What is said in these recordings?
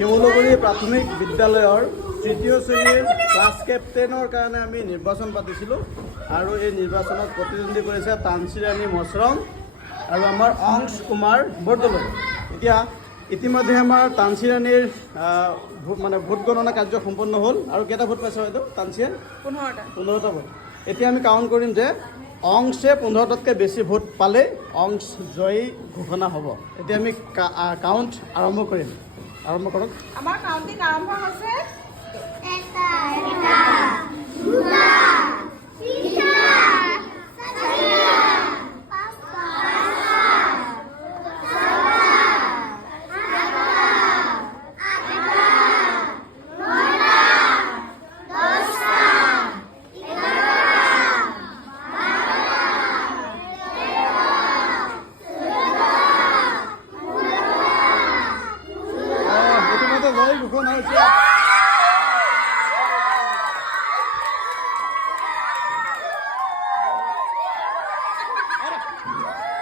শিমলুগুৰি প্ৰাথমিক বিদ্যালয়ৰ তৃতীয় শ্ৰেণীৰ ক্লাছ কেপ্টেইনৰ কাৰণে আমি নিৰ্বাচন পাতিছিলোঁ আৰু এই নিৰ্বাচনত প্ৰতিদ্বন্দ্বী কৰিছে তানসী ৰাণী মছৰং আৰু আমাৰ অংশ কুমাৰ বৰদলৈ। এতিয়া ইতিমধ্যে আমাৰ তানসী ৰাণীৰ ভোট গণনা কাৰ্য সম্পন্ন হ'ল আৰু কেইটা ভোট পাইছে বাইদেউ তানসীয়ে? 15টা ভোট। এতিয়া আমি কাউণ্ট কৰিম যে অংশে 15টাতকৈ বেছি ভোট পালে অংশ জয়ী ঘোষণা হ'ব। এতিয়া আমি কাউণ্ট আৰম্ভ কৰিম। আৰম্ভ কৰক। আমাৰ কাউণ্টিং আৰম্ভ হৈছে। জয়ী ঘোষণা হৈছে।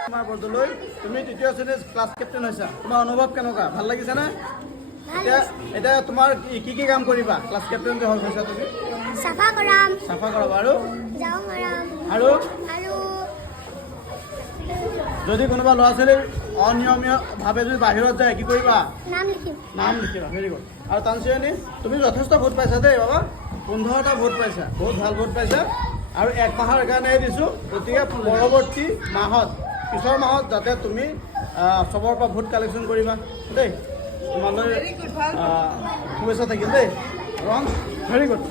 কুমাৰ বৰদলৈ, তুমি তৃতীয় শ্ৰেণীৰ ক্লাছ কেপ্টেইন হৈছা, তোমাৰ অনুভৱ কেনেকুৱা? ভাল লাগিছেনে? এতিয়া তোমাৰ কি কি কাম কৰিবা ক্লাছ কেপ্টেইন যে হৈছা তুমি? চাফা কৰাম আৰু আৰু আৰু যদি কোনোবা ল'ৰা ছোৱালী অনিয়মীয়ভাৱে যদি বাহিৰত যায় কি কৰিবা? নাম লিখিবা। Very good. আৰু তানসী ৰাণী, তুমি যথেষ্ট ভোট পাইছা দেই বাবা, 15টা ভোট পাইছা, বহুত ভাল ভোট পাইছা আৰু 1 মাহৰ কাৰণে দিছোঁ। গতিকে পৰৱৰ্তী মাহত পিছৰ মাহত যাতে তুমি চবৰ পৰা ভোট কালেকশ্যন কৰিবা দেই। তোমালৈ শুভেচ্ছা থাকিল দেই। ৰং ভেৰি গুড।